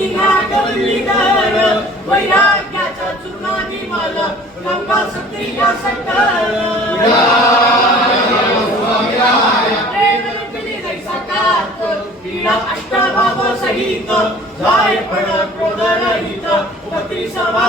निघा गवली घर वैराग्याचा चुना निवाला लंबा सत्रिया सकल प्रेम रुपली जैसा कात क्रीडा अष्टभाव सहित. जाय क्रोध रहित. पती सभा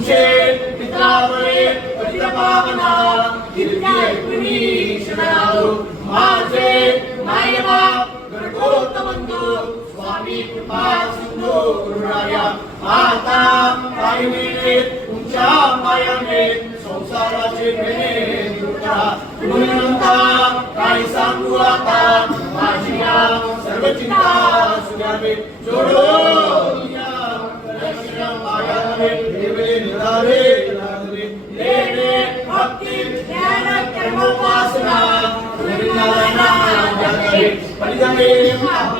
तुमचे पितामळे पतितपावना दिव्य माझे नायबा गणगोतबंधू स्वामी कृपा सिंधो गुरुराया माता पायमे तुमच्या मायाने संसाराचे मेने गुणवंता काय सांगू आता माझी सर्व चिंता सुनावे जोडो Thank you.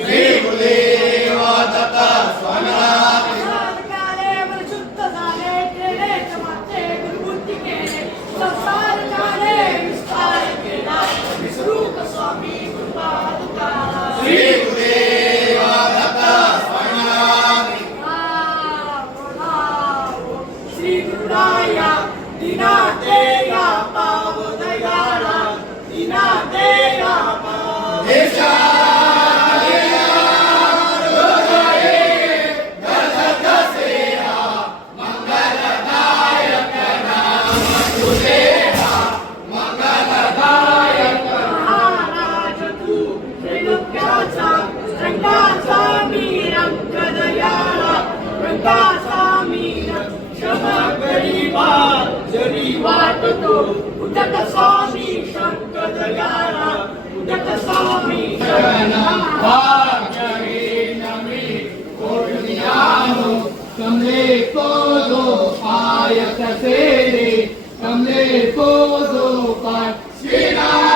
ಶ್ರೀ ಗುರುದೇವಾದತ ಸ್ವಾಮಿನಾಥ તમને પોદો પાય થશે તમને પોદો પાય. શ્રી રામ